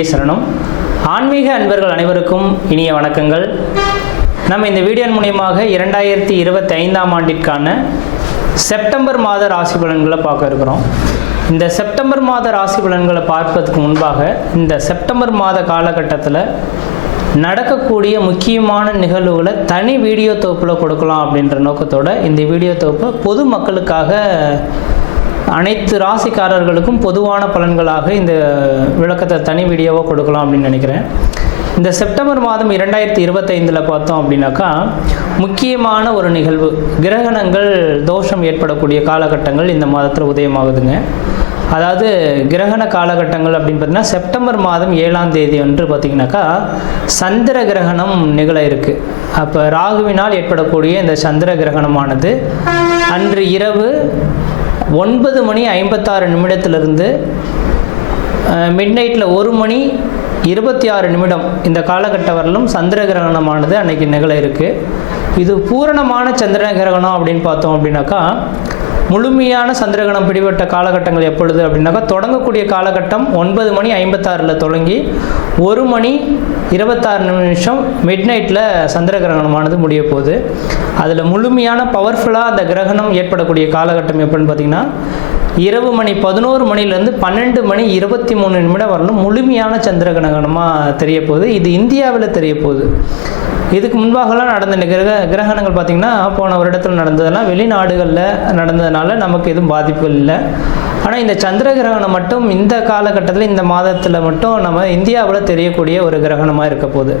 திருவடியே சரணம். ஆன்மீக அன்பர்கள் அனைவருக்கும் இனிய வணக்கங்கள். நம்ம இந்த வீடியோ மூலமாக 2025ஆம் ஆண்டிற்கான செப்டம்பர் மாத ராசி பலன்களை பார்க்க இருக்கிறோம். இந்த செப்டம்பர் மாத ராசி பலன்களை பார்ப்பதற்கு முன்பாக இந்த செப்டம்பர் மாத காலகட்டத்தில் நடக்கக்கூடிய முக்கியமான நிகழ்வுகளை தனி வீடியோ தொகுப்பில் கொடுக்கலாம் அப்படின்ற நோக்கத்தோடு இந்த வீடியோ தொகுப்பை பொது மக்களுக்காக அனைத்து ராசிக்காரர்களுக்கும் பொதுவான பலன்களாக இந்த விளக்கத்தை தனி வீடியோவாக கொடுக்கலாம் அப்படின்னு நினைக்கிறேன். இந்த செப்டம்பர் மாதம் 2025 பார்த்தோம் அப்படின்னாக்கா முக்கியமான ஒரு நிகழ்வு, கிரகணங்கள் தோஷம் ஏற்படக்கூடிய காலகட்டங்கள் இந்த மாதத்தில் உதயமாகுதுங்க. அதாவது கிரகண காலகட்டங்கள் அப்படின்னு பார்த்தீங்கன்னா செப்டம்பர் மாதம் 7ஆம் தேதி அன்று பார்த்திங்கனாக்கா சந்திர கிரகணம் நிகழ இருக்குது. அப்போ ராகுவினால் ஏற்படக்கூடிய இந்த சந்திர கிரகணமானது அன்று இரவு 9:56 மிட் நைட்டில் 1:26 இந்த காலகட்டம் வரலும் சந்திர கிரகணமானது அன்னைக்கு நிகழ இருக்குது. இது பூரணமான சந்திர கிரகணம் அப்படின்னு பார்த்தோம் அப்படின்னாக்கா முழுமையான சந்திரகிரகணம் பிடிபட்ட காலகட்டங்கள் எப்பொழுது அப்படின்னாக்கா தொடங்கக்கூடிய காலகட்டம் 9:56 தொடங்கி 1:26 மிட் நைட்டில் சந்திர கிரகணமானது முடிய போகுது. அதில் முழுமையான பவர்ஃபுல்லாக அந்த கிரகணம் ஏற்படக்கூடிய காலகட்டம் எப்படின்னு பார்த்தீங்கன்னா இரவு 11 12:23 வரலும் முழுமையான சந்திர கிரகணமாக தெரிய போகுது. இது இந்தியாவில் தெரிய போகுது. இதுக்கு முன்பாகலாம் நடந்த கிரகணங்கள் பார்த்திங்கன்னா போன வருடத்தில் நடந்ததெல்லாம் வெளிநாடுகளில் நடந்ததுனால நமக்கு எதுவும் பாதிப்புகள் இல்லை. ஆனால் இந்த சந்திர கிரகணம் மட்டும் இந்த காலகட்டத்தில் இந்த மாதத்தில் மட்டும் நம்ம இந்தியாவில் தெரியக்கூடிய ஒரு கிரகணமாக இருக்க போகுது.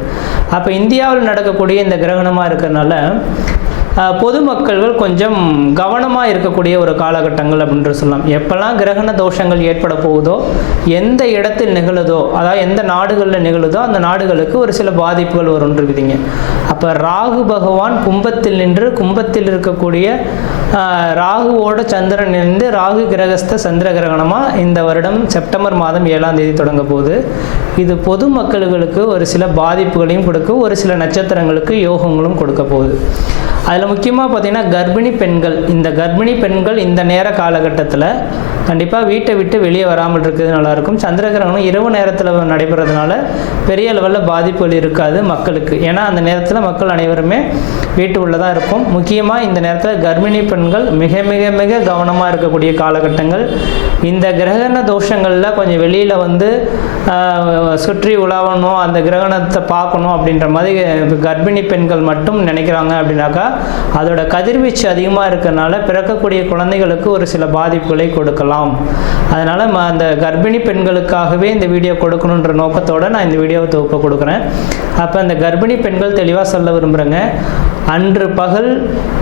அப்போ இந்தியாவில் நடக்கக்கூடிய இந்த கிரகணமாக இருக்கிறதுனால பொதுமக்கள்கள் கொஞ்சம் கவனமாக இருக்கக்கூடிய ஒரு காலகட்டங்கள் அப்படின்ற சொல்லலாம். எப்போல்லாம் கிரகண தோஷங்கள் ஏற்பட போகுதோ, எந்த இடத்தில் நிகழுதோ, அதாவது எந்த நாடுகளில் நிகழுதோ அந்த நாடுகளுக்கு ஒரு சில பாதிப்புகள் வரும்ன்றீங்க. அப்போ ராகு பகவான் கும்பத்தில் நின்று கும்பத்தில் இருக்கக்கூடிய ராகுவோட சந்திரன் இருந்து ராகு கிரகஸ்த சந்திர கிரகணமாக இந்த வருடம் செப்டம்பர் மாதம் 7ஆம் தேதி தொடங்க போகுது. இது பொதுமக்களுக்கு ஒரு சில பாதிப்புகளையும் கொடுக்கும், ஒரு சில நட்சத்திரங்களுக்கு யோகங்களும் கொடுக்க போகுது. அதில் முக்கியமாக பார்த்திங்கன்னா கர்ப்பிணி பெண்கள் இந்த நேர காலகட்டத்தில் கண்டிப்பாக வீட்டை விட்டு வெளியே வராமல் இருக்கிறது நல்லாயிருக்கும். சந்திர கிரகணம் இரவு நேரத்தில் நடைபெறதுனால பெரிய லெவலில் பாதிப்புகள் இருக்காது மக்களுக்கு. ஏன்னா அந்த நேரத்தில் மக்கள் அனைவருமே வீட்டு உள்ளதாக இருக்கும். முக்கியமாக இந்த நேரத்தில் கர்ப்பிணி பெண்கள் மிக மிக மிக கவனமாக இருக்கக்கூடிய காலகட்டங்கள். இந்த கிரகண தோஷங்களில் கொஞ்சம் வெளியில் சுற்றி உலாவணும், அந்த கிரகணத்தை பார்க்கணும் அப்படின்ற மாதிரி கர்ப்பிணி பெண்கள் மட்டும் நினைக்கிறாங்க அப்படின்னாக்கா அதோட கதிர்வீச்சு அதிகமாக இருக்கிறதுனால பிறக்கக்கூடிய குழந்தைகளுக்கு ஒரு சில பாதிப்புகளை கொடுக்கலாம். அதனால் அந்த கர்ப்பிணி பெண்களுக்காகவே இந்த வீடியோ கொடுக்கணுன்ற நோக்கத்தோடு நான் இந்த வீடியோவை தொகுப்பை கொடுக்குறேன். அப்போ அந்த கர்ப்பிணி பெண்கள் தெளிவாக சொல்ல விரும்புகிறேங்க, அன்று பகல்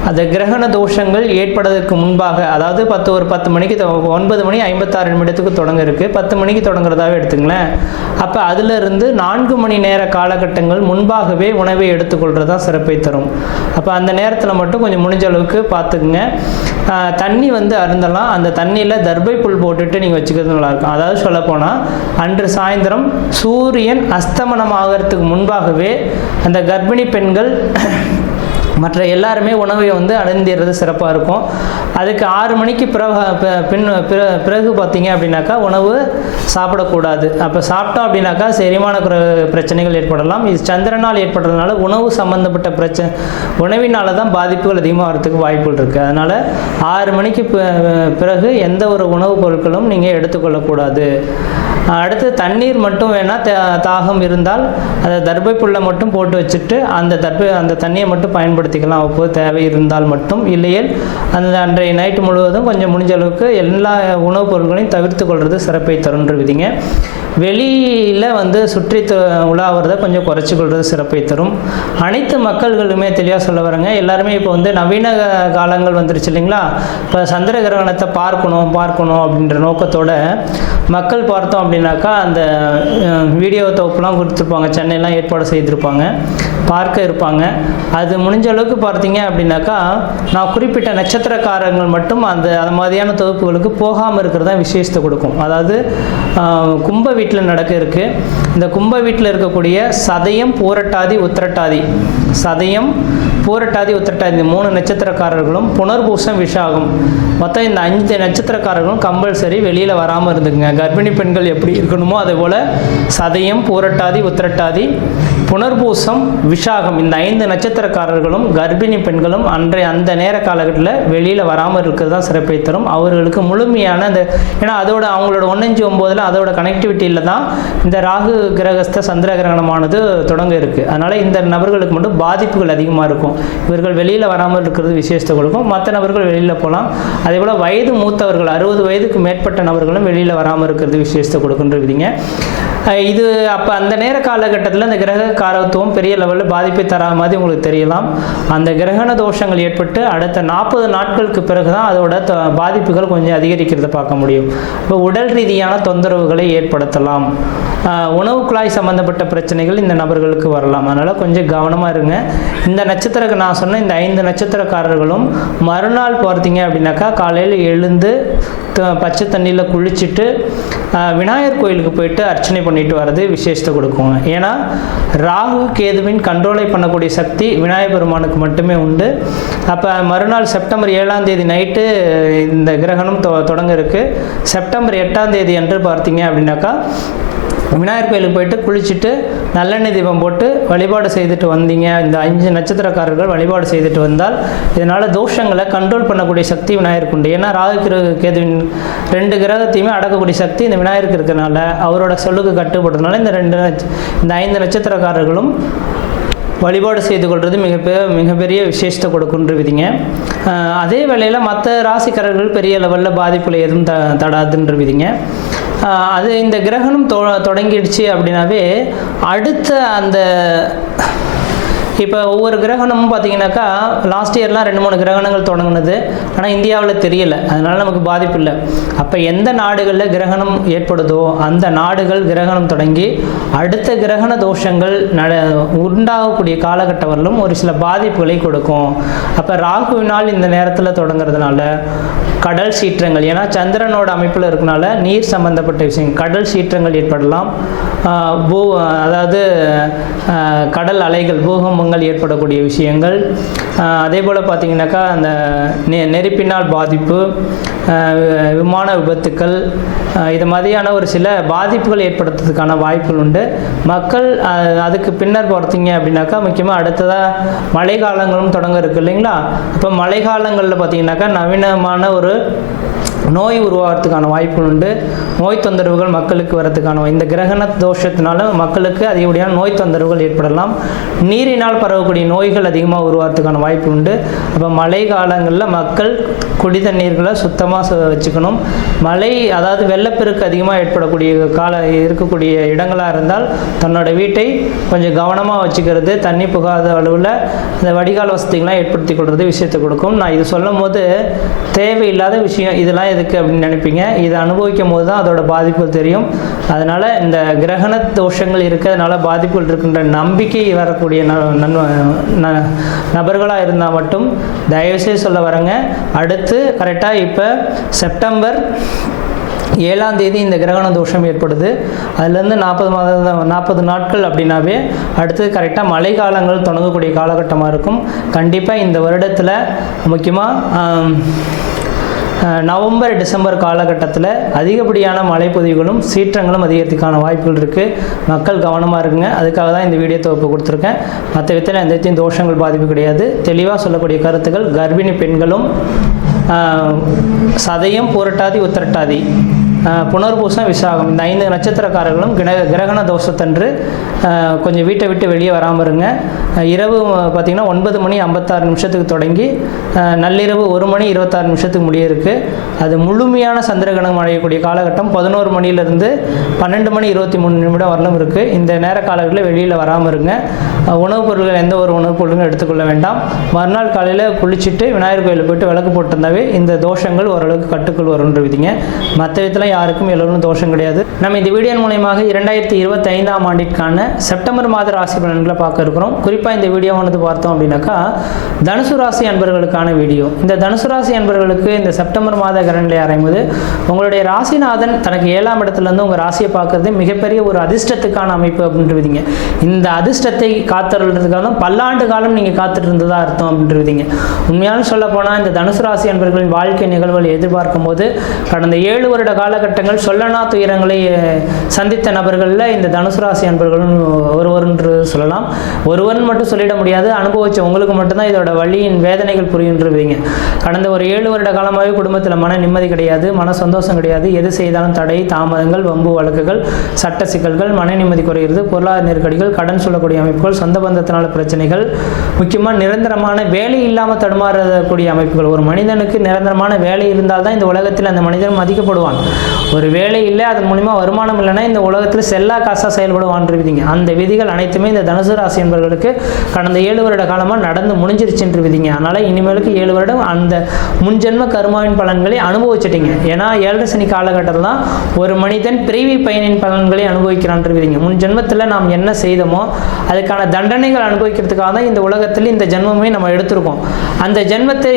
அந்த கிரகண தோஷங்கள் ஏற்படுவதற்கு முன்பாக, அதாவது 10 மணிக்கு 9:56 தொடங்க இருக்குது, 10 மணிக்கு தொடங்குறதாவே எடுத்துங்களேன். அப்போ அதிலிருந்து 4 மணி நேர காலகட்டங்கள் முன்பாகவே உணவை எடுத்துக்கொள்கிறது தான் சிறப்பை தரும். அப்போ அந்த நேரத்தில் மட்டும் கொஞ்சம் முடிஞ்ச அளவுக்கு பார்த்துக்குங்க. தண்ணி அருந்தலாம். அந்த தண்ணியில் தர்பை புல் போட்டுட்டு நீங்கள் வச்சுக்கிறது நல்லாயிருக்கும். அதாவது சொல்லப்போனால் அன்று சாயந்தரம் சூரியன் அஸ்தமனம் ஆகிறதுக்கு முன்பாகவே அந்த கர்ப்பிணி பெண்கள் மற்ற எல்லாருமே உணவை அருந்திடுறது சிறப்பாக இருக்கும். அதுக்கு 6 மணிக்கு பிறகு பார்த்தீங்க அப்படின்னாக்கா உணவு சாப்பிடக்கூடாது. அப்போ சாப்பிட்டோம் அப்படின்னாக்கா செரிமான பிரச்சனைகள் ஏற்படலாம். இது சந்திரனால் ஏற்படுறதுனால உணவு சம்மந்தப்பட்ட உணவினால தான் பாதிப்புகள் அதிகமாக வரதுக்கு வாய்ப்புகள் இருக்குது. அதனால் 6 மணிக்கு பிறகு எந்த ஒரு உணவுப் பொருட்களும் நீங்கள் எடுத்துக்கொள்ளக்கூடாது. அடுத்து தண்ணீர் மட்டும் வேணால் தாகம் இருந்தால் அதை தர்பை புல்லை மட்டும் போட்டு வச்சுட்டு அந்த தண்ணியை மட்டும் பயன்படுத்திக்கலாம் அப்போது தேவை இருந்தால் மட்டும். இல்லையேல் அந்த அன்றைய நைட்டு முழுவதும் கொஞ்சம் முடிஞ்ச அளவுக்கு எல்லா உணவுப் பொருட்களையும் தவிர்த்து கொள்வது சிறப்பை தருன்றவிதிங்க. வெளியில் சுற்றி உலாவுறதை கொஞ்சம் குறைச்சி கொள்வது சிறப்பை தரும். அனைத்து மக்கள்களுமே தெளிவாக சொல்ல வரங்க. எல்லாருமே இப்போ நவீன காலங்கள் வந்துருச்சு இல்லைங்களா. இப்போ சந்திர கிரகணத்தை பார்க்கணும் அப்படின்ற நோக்கத்தோட மக்கள் பார்த்தோம் அப்படின்னாக்கா அந்த வீடியோ தொகுப்புலாம் கொடுத்துருப்பாங்க, சென்னையெல்லாம் ஏற்பாடு செய்திருப்பாங்க, பார்க்க இருப்பாங்க. அது முடிஞ்ச அளவுக்கு பார்த்தீங்க அப்படின்னாக்கா நான் குறிப்பிட்ட நட்சத்திரக்காரங்கள் மட்டும் அந்த மாதிரியான தொகுப்புகளுக்கு போகாமல் இருக்கிறது தான் விசேஷத்தை கொடுக்கும். அதாவது கும்ப வீட்டில் நடக்க இருக்குது. இந்த கும்ப வீட்டில் இருக்கக்கூடிய சதயம் பூரட்டாதி உத்திரட்டாதி, சதயம் பூரட்டாதி உத்திரட்டாதி இந்த 3 நட்சத்திரக்காரர்களும் புனர்பூசம் விஷாகம் மொத்தம் இந்த 5 நட்சத்திரக்காரர்களும் கம்பல்சரி வெளியில் வராமல் இருந்துங்க. கர்ப்பிணி பெண்கள் எப்படி இருக்கணுமோ அதே போல் சதயம் பூரட்டாதி உத்திரட்டாதி புனர்பூசம் விஷாகம் இந்த 5 நட்சத்திரக்காரர்களும் கர்ப்பிணி பெண்களும் அந்த நேர காலகட்டத்தில் வெளியில் வராமல் இருக்கிறது தான் சிறப்பை தரும். அவர்களுக்கு முழுமையான அந்த ஏன்னா அதோட அவங்களோட 1-5-9 அதோட கனெக்டிவிட்டியில் தான் இந்த ராகு கிரகஸ்த சந்திர கிரகணமானது தொடங்க இருக்குது. அதனால் இந்த நபர்களுக்கு மட்டும் பாதிப்புகள் அதிகமாக இருக்கும். இவர்கள் வெளியில் வராமல் இருக்கிறது விசேஷத்தை கொடுக்கும். மற்ற நபர்கள் வெளியில் போகலாம். அதே போல் வயது மூத்தவர்கள் 60 வயதுக்கு மேற்பட்ட நபர்களும் வெளியில் வராமல் இருக்கிறது விசேஷத்தை கொடுக்குன்றீங்க. இது அப்போ அந்த நேர காலகட்டத்தில் அந்த கிரக காரகத்துவம் பெரிய லெவலில் பாதிப்பை தரா மாதிரி உங்களுக்கு தெரியலாம். அந்த கிரகண தோஷங்கள் ஏற்பட்டு அடுத்த 40 நாட்களுக்கு பிறகு தான் அதோட பாதிப்புகள் கொஞ்சம் அதிகரிக்கிறத பார்க்க முடியும். இப்போ உடல் ரீதியான தொந்தரவுகளை ஏற்படுத்தலாம். உணவு குழாய் சம்பந்தப்பட்ட பிரச்சனைகள் இந்த நபர்களுக்கு வரலாம். அதனால் கொஞ்சம் கவனமாக இருங்க. இந்த நட்சத்திர நான் சொன்ன இந்த 5 நட்சத்திரக்காரர்களும் மறுநாள் பார்த்தீங்க அப்படின்னாக்கா காலையில் எழுந்து பச்சை தண்ணியில் குளிச்சுட்டு விநாயகர் கோயிலுக்கு போயிட்டு அர்ச்சனை பண்ணிட்டு வர்றது விசேஷத்தை கொடுக்குங்க. ஏன்னா ராகு கேதுவின் கண்ட்ரோலை பண்ணக்கூடிய சக்தி விநாயகர் பெருமானுக்கு மட்டுமே உண்டு. அப்போ மறுநாள் செப்டம்பர் 7ஆம் தேதி நைட்டு இந்த கிரகணம் தொடங்க இருக்குது. செப்டம்பர் 8ஆம் தேதி அன்று பார்த்தீங்க அப்படின்னாக்கா விநாயகர் கோயிலுக்கு போயிட்டு குளிச்சுட்டு நல்லெண்ணெய் தீபம் போட்டு வழிபாடு செய்துட்டு வந்தீங்க. இந்த 5 நட்சத்திரக்காரர்கள் வழிபாடு செய்துட்டு வந்தால் இதனால் தோஷங்களை கண்ட்ரோல் பண்ணக்கூடிய சக்தி விநாயகருக்கு உண்டு. ஏன்னா ராகு கேதுவின் 2 கிரகத்தையுமே அடக்கக்கூடிய சக்தி இந்த விநாயகருக்கு இருக்கிறதுனால அவரோட சொல்லுக்கு கட்டுப்படுறதுனால இந்த 5 நட்சத்திரக்காரர்களும் வழிபாடு செய்து கொள்வது மிகப்பெரிய விசேஷத்தை கொடுக்குன்றவிதிங்க. அதே வேளையில் மற்ற ராசிக்காரர்கள் பெரிய லெவலில் பாதிப்புல எதுவும் தடாதுன்றவிதிங்க. அது இந்த கிரகணம் தொடங்கிடுச்சு அப்படின்னாவே அடுத்த அந்த இப்போ ஒவ்வொரு கிரகணமும் பார்த்தீங்கன்னாக்கா லாஸ்ட் இயர்லாம் 2-3 கிரகணங்கள் தொடங்கினது. ஆனால் இந்தியாவில் தெரியலை, அதனால் நமக்கு பாதிப்பு இல்லை. அப்போ எந்த நாடுகளில் கிரகணம் ஏற்படுதோ அந்த நாடுகள் கிரகணம் தொடங்கி அடுத்த கிரகண தோஷங்கள் உண்டாகக்கூடிய காலகட்டம் வரலும் ஒரு சில பாதிப்புகளை கொடுக்கும். அப்போ ராகுவினால் இந்த நேரத்தில் தொடங்குறதுனால கடல் சீற்றங்கள், ஏன்னா சந்திரனோட அமைப்பில் இருக்கனால நீர் சம்பந்தப்பட்ட விஷயங்கள் கடல் சீற்றங்கள் ஏற்படலாம். அதாவது கடல் அலைகள் பூகம்பங்கள் ஏற்படக்கூடிய விஷயங்கள். அதே போல் பார்த்தீங்கன்னாக்கா அந்த நெருப்பினால் பாதிப்பு, விமான விபத்துக்கள், இது மாதிரியான ஒரு சில பாதிப்புகள் ஏற்படுத்துறதுக்கான வாய்ப்புகள் உண்டு. மக்கள் அதுக்கு பின்னர் பார்த்தீங்க அப்படின்னாக்கா முக்கியமாக அடுத்ததாக மழை காலங்களும் தொடங்க இருக்குது இல்லைங்களா. இப்போ மழை காலங்களில் பார்த்தீங்கன்னாக்கா நவீனமான ஒரு நோய் உருவாகிறதுக்கான வாய்ப்புகள் உண்டு. நோய் தொந்தரவுகள் மக்களுக்கு வரதுக்கான இந்த கிரகண தோஷத்தினால மக்களுக்கு அதிகப்படியான நோய் தொந்தரவுகள் ஏற்படலாம். நீரினால் பரவக்கூடிய நோய்கள் அதிகமாக உருவாகிறதுக்கான வாய்ப்பு உண்டு. அப்போ மழை காலங்களில் மக்கள் குடி தண்ணீர்களை சுத்தமாக வச்சுக்கணும். மழை அதாவது வெள்ளப்பெருக்கு அதிகமாக ஏற்படக்கூடிய இருக்கக்கூடிய இடங்களாக இருந்தால் தன்னோட வீட்டை கொஞ்சம் கவனமாக வச்சுக்கிறது, தண்ணி புகாத அளவில் இந்த வடிகால் வசதிகள்லாம் ஏற்படுத்தி கொள்வது விஷயத்தை கொடுக்கும். நான் இது சொல்லும் போது தேவையில்லாத விஷயம் இதெல்லாம் எதுக்கு அப்படின்னு நினைப்பீங்க. இதை அனுபவிக்கும் போது தான் அதோட பாதிப்புகள் தெரியும். அதனால் இந்த கிரகண தோஷங்கள் இருக்கிறதுனால பாதிப்புகள் இருக்கின்ற நம்பிக்கை வரக்கூடிய நபர்களாக இருந்தால் மட்டும் தயவுசெய்து சொல்ல வரங்க. அடுத்து கரெக்டாக இப்போ செப்டம்பர் 7ஆம் தேதி இந்த கிரகண தோஷம் ஏற்படுது. அதுலேருந்து 40 நாட்கள் அப்படின்னாவே அடுத்து கரெக்டாக மழை காலங்கள் தொடங்கக்கூடிய காலகட்டமாக இருக்கும். கண்டிப்பாக இந்த வருடத்தில் முக்கியமாக நவம்பர் டிசம்பர் காலகட்டத்தில் அதிகப்படியான மழைப்பொழிவுகளும் சீற்றங்களும் அதிகரிக்கிறதுக்கான வாய்ப்புகள் இருக்குது. மக்கள் கவனமாக இருக்குங்க. அதுக்காக தான் இந்த வீடியோ தொகுப்பு கொடுத்துருக்கேன். மற்ற விதத்தில் எந்த தோஷங்கள் பாதிப்பு கிடையாது. தெளிவாக சொல்லக்கூடிய கருத்துக்கள் கர்ப்பிணி பெண்களும் சதயம் பூரட்டாதி உத்திரட்டாதி புனர்பூசம் விசாகம் இந்த 5 நட்சத்திரக்காரர்களும் கிரகண தோஷத்தன்று கொஞ்சம் வீட்டை விட்டு வெளியே வராமல் இருங்க. இரவு பார்த்திங்கன்னா 9:56 தொடங்கி நள்ளிரவு 1:26 முடிய இருக்குது. அது முழுமையான சந்திரகிரகணம் அடையக்கூடிய காலகட்டம் 11 மணியிலிருந்து 12:23 வரலும் இருக்குது. இந்த நேர காலங்களில் வெளியில் வராமல் இருங்க. உணவுப் பொருட்கள் எந்த ஒரு உணவுப் பொருட்களும் எடுத்துக்கொள்ள வேண்டாம். மறுநாள் காலையில் குளிச்சுட்டு விநாயகர் கோயிலில் போய்ட்டு விளக்கு போட்டிருந்தாவே இந்த தோஷங்கள் ஓரளவுக்கு கட்டுக்குள் வரும்ன்ற விதிங்க. மற்ற விதத்தில் யாருக்கும் எல்லோரும் தோஷம் கிடையாது. நம்ம இந்த வீடியோ மூலமாக 2025ஆம் ஆண்டிற்கான செப்டம்பர் மாத ராசி பலன்களை பார்க்க இருக்கிறோம். குறிப்பாக இந்த வீடியோவானது பார்த்தோம் அப்படின்னாக்கா தனுசு ராசி அன்பர்களுக்கான வீடியோ. இந்த தனுசு ராசி அன்பர்களுக்கு இந்த செப்டம்பர் மாத கிரகநிலை ஆரம்பிது உங்களுடைய ராசிநாதன் தனக்கு 7ஆம் இடத்துலேருந்து உங்கள் ராசியை பார்க்கறது மிகப்பெரிய ஒரு அதிர்ஷ்டத்துக்கான அமைப்பு அப்படின்றீங்க. இந்த அதிர்ஷ்டத்தை காத்துறதுக்காக தான் பல்லாண்டு காலம் நீங்கள் காத்துட்டு இருந்ததா அர்த்தம் அப்படின்றீங்க. உண்மையான சொல்ல போனால் இந்த தனுசு ராசி அன்பர்களின் வாழ்க்கை நிகழ்வுகளை எதிர்பார்க்கும் போது கடந்த 7 வருட காலகட்டங்கள் சொல்லனா துயரங்களை சந்தித்த நபர்களில் இந்த தனுசு ராசி அன்பர்களும் ஒருவர் என்று சொல்லலாம். ஒருவன் மட்டும் சொல்லிட முடியாது, அனுபவிச்ச உங்களுக்கு மட்டும்தான் இதோட வழியின் வேதனைகள் புரியுன்றீங்க. கடந்த ஒரு 7 வருட காலமாகவே குடும்பத்தில் மன நிம்மதி கிடையாது, மன சந்தோஷம் கிடையாது. எது செய்தாலும் தடை, தாமதங்கள், வம்பு வழக்குகள், சட்ட சிக்கல்கள், மன நிம்மதி குறைகிறது, பொருளாதார நெருக்கடிகள், கடன் சொல்லக்கூடிய அமைப்புகள், சொந்த பந்தத்தினால பிரச்சனைகள், முக்கியமாக நிரந்தரமான வேலை இல்லாமல் தடுமாறக்கூடிய அமைப்புகள். ஒரு மனிதனுக்கு நிரந்தரமான வேலை இருந்தால் தான் இந்த உலகத்தில் அந்த மனிதன் மதிக்கப்படுவான். ஒரு வேலை இல்லை, அதன் மூலிமா வருமானம் இல்லைன்னா இந்த உலகத்தில் செல்லா காசாக செயல்படுவான்ற விதிங்க. அந்த விதிகள் அனைத்துமே இந்த தனுசு ராசி என்பவர்களுக்கு கடந்த 7 வருட காலமாக நடந்து முடிஞ்சிருச்சுன்ற விதிங்க. அதனால் இனிமேலுக்கு 7 வருடம் அந்த முன்ஜென்ம கர்மாவின் பலன்களை அனுபவிச்சிட்டிங்க. ஏன்னா 7 சனி காலகட்டத்தில் தான் ஒரு மனிதன் பிறவி பயனின் பலன்களை அனுபவிக்கிறான்ற விதிங்க. முன் ஜென்மத்தில் நாம் என்ன செய்தோமோ அதுக்கான தண்டனைகள் அனுபவிக்கிறதுக்காக தான் இந்த உலகத்தில் இந்த ஜென்மமே நம்ம எடுத்திருக்கோம். அந்த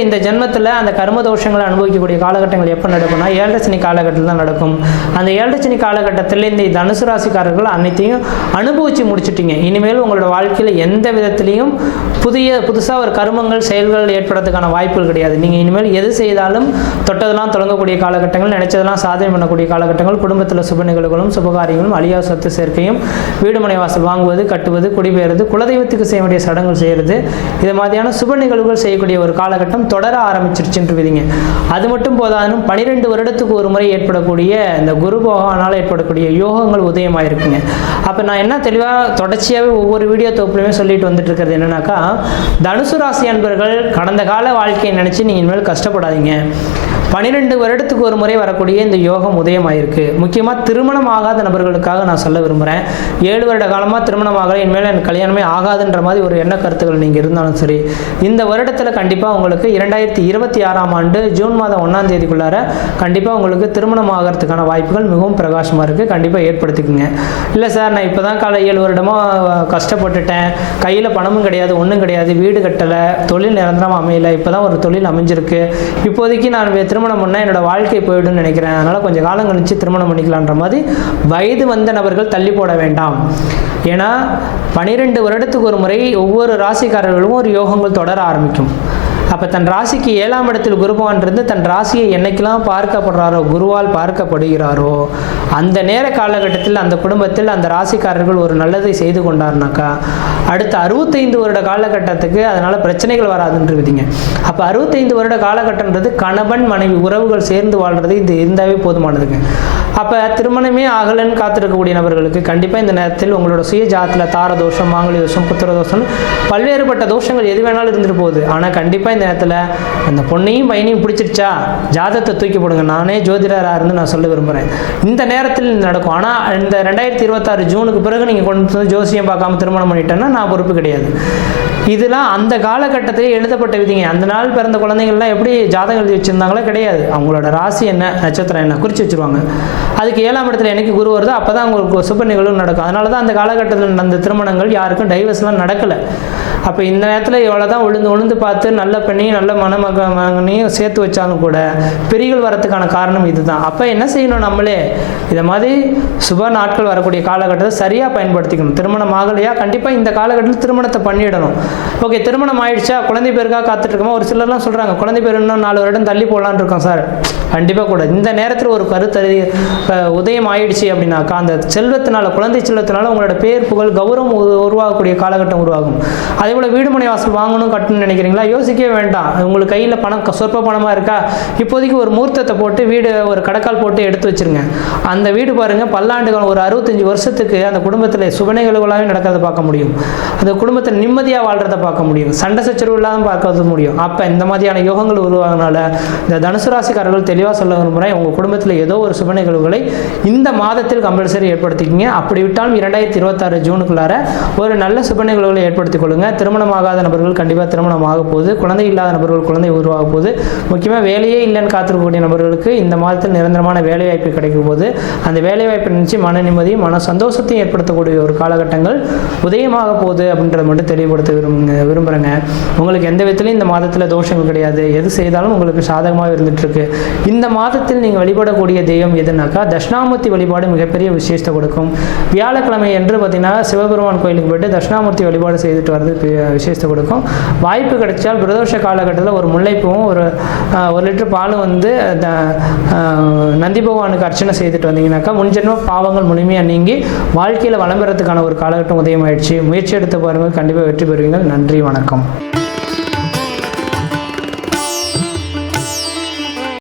இந்த ஜென்மத்தில் அந்த கர்ம தோஷங்களை அனுபவிக்கக்கூடிய காலகட்டங்கள் எப்போ நடக்கும்னா 7 சனி காலகட்டத்தில் தான் நடக்கும். அந்த 7 சனி காலகட்டத்தில் இந்த தனுசு ராசிக்காரர்கள் அனைத்தையும் அனுபவிச்சு முடிச்சுட்டீங்க. இனிமேல் உங்களோட வாழ்க்கையில் எந்த விதத்திலையும் புதுசாக ஒரு கர்மங்கள் செயல்கள் ஏற்படுறதுக்கான வாய்ப்புகள் கிடையாது. நீங்கள் இனிமேல் எது செய்தாலும் தொட்டதெல்லாம் தொடங்கக்கூடிய காலகட்டங்கள், நினைச்சதெல்லாம் சாதனை பண்ணக்கூடிய காலகட்டங்கள், குடும்பத்தில் சுப நிகழ்வுகளும் சுபகாரியங்களும், அழியா சொத்து சேர்க்கையும், வீடுமனை வாசல் வாங்குவது, கட்டுவது, குடிபெயர்வது, குலதெய்வத்துக்கு செய்ய வேண்டிய சடங்குகள் செய்கிறது, இது மாதிரியான சுப நிகழ்வுகள் செய்யக்கூடிய ஒரு காலகட்டம் தொடர ஆரம்பிச்சிருச்சுன்னு விதிங்க. அது மட்டும் போதாலும் 12 வருடத்துக்கு ஒரு முறை ஏற்படக்கூடிய இந்த குரு பகவானால் ஏற்படக்கூடிய யோகங்கள் உதயமாயிருக்குங்க. அப்போ நான் என்ன தெளிவாக தொடர்ச்சியாகவே ஒவ்வொரு வீடியோ தொகுப்புலையுமே சொல்லிட்டு வந்துட்டு இருக்கிறது என்னன்னாக்கா, தனுசு ராசி அன்பர்கள் கடந்த கால வாழ்க்கையை நினச்சி நீங்கள் இனிமேல் கஷ்டப்படாதீங்க. 12 வருடத்துக்கு ஒரு முறை வரக்கூடிய இந்த யோகம் உதயமாயிருக்கு. முக்கியமாக திருமணம் ஆகாத நபர்களுக்காக நான் சொல்ல விரும்புகிறேன். 7 வருட காலமாக திருமணம் ஆகலை, இனிமேல் எனக்கு கல்யாணமே ஆகாதுன்ற மாதிரி ஒரு எண்ண கருத்துக்கள் நீங்கள் இருந்தாலும் சரி, இந்த வருடத்தில் கண்டிப்பாக உங்களுக்கு 2026ஆம் ஆண்டு ஜூன் மாதம் 1ஆம் தேதிக்குள்ளார கண்டிப்பாக உங்களுக்கு திருமணம் ஆகிறதுக்கான வாய்ப்புகள் மிகவும் பிரகாசமாக இருக்குது. கண்டிப்பாக ஏற்படுத்திக்குங்க. இல்லை சார், நான் இப்போ தான் 7 வருடமாக கஷ்டப்பட்டுட்டேன், கையில் பணமும் கிடையாது, ஒன்றும் கிடையாது, வீடு கட்டலை, தொழில் நிரந்தரமாக அமையலை, இப்போ தான் ஒரு தொழில் அமைஞ்சிருக்கு, இப்போதைக்கு நான் திருமணம் பண்ணால் என்னோட வாழ்க்கை போய்டுன்னு நினைக்கிறேன், அதனால் கொஞ்சம் காலம் கழிச்சு திருமணம் பண்ணிக்கலான்ற மாதிரி வயது வந்த நபர்கள் தள்ளி போட வேண்டாம். ஏன்னா 12 வருடத்துக்கு ஒரு முறை ஒவ்வொரு ராசிக்காரர்களும் ஒரு யோகங்கள் தொடர ஆரம்பிக்கும். அப்போ தன் ராசிக்கு 7ஆம் இடத்தில் குருபவான் இருந்து தன் ராசியை என்னைக்கெல்லாம் பார்க்கப்படுறாரோ, குருவால் பார்க்கப்படுகிறாரோ, அந்த நேர காலகட்டத்தில் அந்த குடும்பத்தில் அந்த ராசிக்காரர்கள் ஒரு நல்லதை செய்து கொண்டார்னாக்கா அடுத்த 65 வருட காலகட்டத்துக்கு அதனால் பிரச்சனைகள் வராதுன்று விதிங்க. அப்போ 65 வருட காலகட்டன்றது கணவன் மனைவி உறவுகள் சேர்ந்து வாழ்கிறது இது இருந்தாவே போதுமானதுங்க. அப்போ திருமணமே ஆகலன்னு காத்திருக்கக்கூடிய நபர்களுக்கு கண்டிப்பாக இந்த நேரத்தில் உங்களோட சுய ஜாதத்தில் தார தோஷம், மாங்கலி தோஷம், புத்திர தோஷம், பல்வேறுபட்ட தோஷங்கள் எது வேணாலும் இருந்துட்டு போகுது. ஆனால் கண்டிப்பாக இந்த நேரத்தில் அந்த பொண்ணையும் பையனையும் பிடிச்சிருச்சா ஜாதகத்தை தூக்கி போடுங்க. நானே ஜோதிடராக இருந்து நான் சொல்ல விரும்புகிறேன். இந்த நேரத்தில் நடக்கும். ஆனால் இந்த 2026 ஜூனுக்கு பிறகு நீங்கள் கொண்டு வந்து ஜோசியம் பார்க்காம திருமணம் பண்ணிட்டேன்னா நான் பொறுப்பு கிடையாது. இதெல்லாம் அந்த காலகட்டத்திலே எழுதப்பட்ட விதிங்க. அந்த நாள் பிறந்த குழந்தைங்கள்லாம் எப்படி ஜாதகம் எழுதி வச்சுருந்தாங்களோ கிடையாது. அவங்களோட ராசி என்ன, நட்சத்திரம் என்ன குறித்து வச்சுருவாங்க. அதுக்கு 7ஆம் இடத்துல என்னைக்கு குரு வருதோ அப்போ தான் அவங்களுக்கு சுப நிகழ்வு நடக்கும். அதனால தான் அந்த காலகட்டத்தில் நடந்த திருமணங்கள் யாருக்கும் டைவர்ஸ்லாம் நடக்கலை. அப்போ இந்த நேரத்தில் எவ்வளோ தான் உழுந்து பார்த்து நல்ல பெண்ணையும் நல்ல மகனையும் சேர்த்து வச்சாலும் கூட பிரிகள் வரத்துக்கான காரணம் இதுதான். அப்போ என்ன செய்யணும், நம்மளே இதை மாதிரி சுப நாட்கள் வரக்கூடிய காலகட்டத்தை சரியாக பயன்படுத்திக்கணும். திருமணம் ஆகலையா கண்டிப்பாக இந்த காலகட்டத்தில் திருமணத்தை பண்ணிடணும். ஓகே, திருமணம் ஆயிடுச்சா, குழந்தை பேருக்காக காத்துட்ருக்கோமா? ஒரு சிலர்லாம் சொல்கிறாங்க குழந்தை பேர் இன்னும் 4 வருடம் தள்ளி போடலான்னு இருக்கோம் சார். கண்டிப்பாக கூட இந்த நேரத்தில் ஒரு கருத்தறி உதயம் ஆயிடுச்சு அப்படின்னாக்கா அந்த செல்வத்தினால, குழந்தை செல்வத்தினால உங்களோட பேர் புகழ் கௌரவம் உருவாகக்கூடிய காலகட்டம் உருவாகும். அதே போல் வீடுமனை வாசல் வாங்கணும் கட்டணும்னு நினைக்கிறீங்களா, யோசிக்கவே வேண்டாம். உங்களுக்கு கையில் பணம் சொற்ப பணமாக இருக்கா, இப்போதைக்கு ஒரு மூர்த்தத்தை போட்டு வீடு ஒரு கடக்கால் போட்டு எடுத்து வச்சுருங்க. அந்த வீடு பாருங்கள் பல்லாண்டுகள் ஒரு 65 வருஷத்துக்கு அந்த குடும்பத்தில் சுபநிகழ்வுகளாகவே நடக்கிறத பார்க்க முடியும். அந்த குடும்பத்தில் நிம்மதியாக வாழ்கிறத பார்க்க முடியும், சண்டை சச்சரவு இல்லாமல் பார்க்கறது முடியும். அப்போ இந்த மாதிரியான யோகங்கள் உருவாகனால இந்த தனுசு ராசிக்காரர்கள் தெளிவாக சொல்ல விரும்புகிறேன், உங்கள் குடும்பத்தில் ஏதோ ஒரு சுப நிகழ்வுகளை இந்த மாதத்தில் கம்பல்சரி ஏற்படுத்திக்கிங்க. அப்படி விட்டாலும் 2026 ஜூனுக்குள்ளார ஒரு நல்ல சுப நிகழ்வுகளை ஏற்படுத்திக் கொள்ளுங்க. திருமணமாகாத நபர்கள் கண்டிப்பாக திருமணம் ஆக போகுது, குழந்தை இல்லாத நபர்கள் குழந்தை உருவாக போகுது, முக்கியமாக வேலையே இல்லைன்னு காத்திருக்கக்கூடிய நபர்களுக்கு இந்த மாதத்தில் நிரந்தரமான வேலைவாய்ப்பு கிடைக்கும் போது அந்த வேலைவாய்ப்பை நினச்சி மன நிம்மதியும் மன சந்தோஷத்தையும் ஏற்படுத்தக்கூடிய ஒரு காலகட்டங்கள் உதயமாக போகுது அப்படின்றத மட்டும் தெளிவுபடுத்த விரும்புகிறேங்க. உங்களுக்கு எந்த விதத்துலையும் இந்த மாதத்தில் தோஷங்கள் கிடையாது, எது செய்தாலும் உங்களுக்கு சாதகமாக இருந்துகிட்ருக்கு. இந்த மாதத்தில் நீங்கள் வழிபடக்கூடிய தெய்வம் எதுனாக்கா தட்சிணாமூர்த்தி வழிபாடு மிகப்பெரிய விசேஷத்தை கொடுக்கும். வியாழக்கிழமை என்று பார்த்தீங்கன்னா சிவபெருமான் கோயிலுக்கு போய்ட்டு தட்சிணாமூர்த்தி வழிபாடு செய்துட்டு வர்றது விசேஷத்தை கொடுக்கும். வாய்ப்பு கிடைச்சால் பிரதோஷ காலகட்டத்தில் ஒரு முல்லைப்பூவும் ஒரு லிட்டர் பாலும் வந்து நந்தி பகவானுக்கு அர்ச்சனை செய்துட்டு வந்தீங்கன்னாக்கா முன்ஜென்ம பாவங்கள் முழுமையாக நீங்கி வாழ்க்கையில் வளம் பெறத்துக்கான ஒரு காலகட்டம் உதயமாயிடுச்சு. முயற்சி எடுத்து பாருங்கள், கண்டிப்பாக வெற்றி பெறுவீங்கள். நன்றி, வணக்கம்.